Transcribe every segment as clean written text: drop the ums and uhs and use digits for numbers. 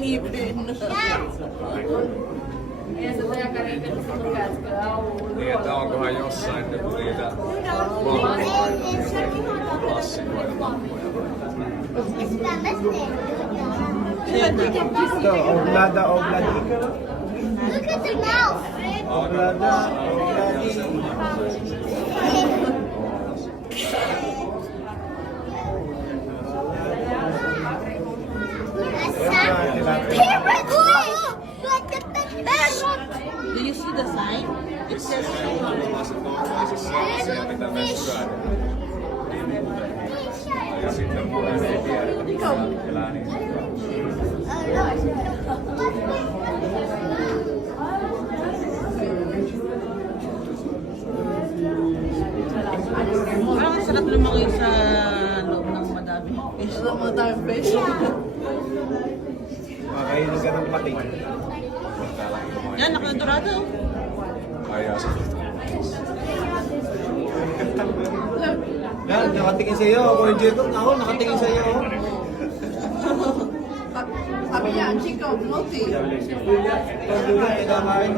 ngipin. Niin, että onkohan jossain nyt niitä klassikoita tappoja. Ito, Oblada Obladi. Look at the mouth. Oblada Obladi. Parrot! Look at the parrot! Do you see the sign? It says Sellaisia, mitä me syödään. Ja sitten monet ei tiedä, että mikä elää niin. parang sarap lumangoy sa loob ng madami fish. Sa mga time fish. Makainig ka ng pati. Yan, nakadurado. Kaya Yan, nakatingin sa iyo. Kuya Jacob, ako nakatingin sa iyo. Sabi niya, Chico, multi. Pagdula, kinakain.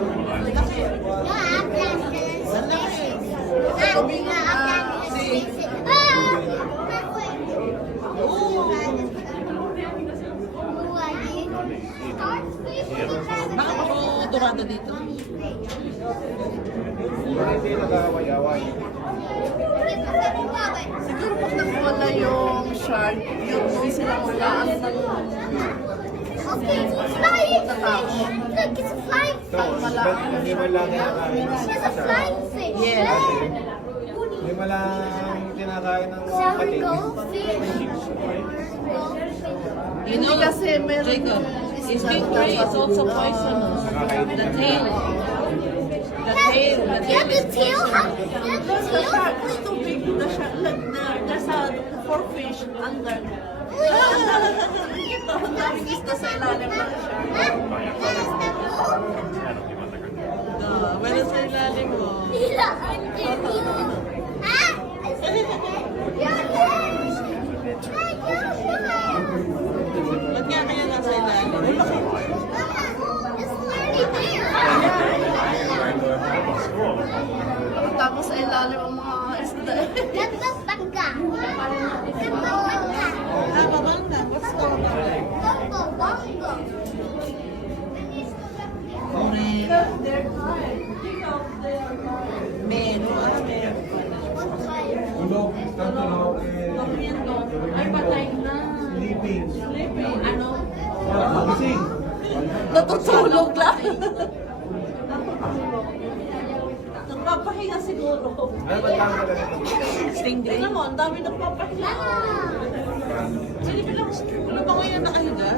Baka ako durado dito. Hindi nag-away-away. Siguro pag nagwala yung shark, yun doon sila magaan ng Okay, it's a flying fish. Look, it's a flying Ito, fish. hindi mo lang kinakain. She's a flying fish. Yes. Hindi mo lang kinakain ng Shall we pati. go fish? You know, kasi meron Jacob, stingray is also poisonous. The tail. The tail. The Yeah, tail the is tail. Huh? poisonous. Yeah, the the tail. shark is too big. The shark, look, there's a four fish under. Ito, ang daming isda sa ilalim ng shark. Meron sa ilalim mo. Nila, ah! Ba't nga kaya nasa ilalim? Tapos sa ilalim ang mga isda. Kapapangga. Kapapangga. Ah, babangga. What's called babangga? Bongo. Meron. Ah, meron. Tulog, tatulog, Koreano. Ay, patay na. sleeping. Ano? Gising. Natutulog lang. Nagpapahinga siguro. Ano ba tawag ka ganito? Stingray? Tingnan mo, ang dami nagpapahinga. Sino ba lang? Ano ba ngayon nakahiga?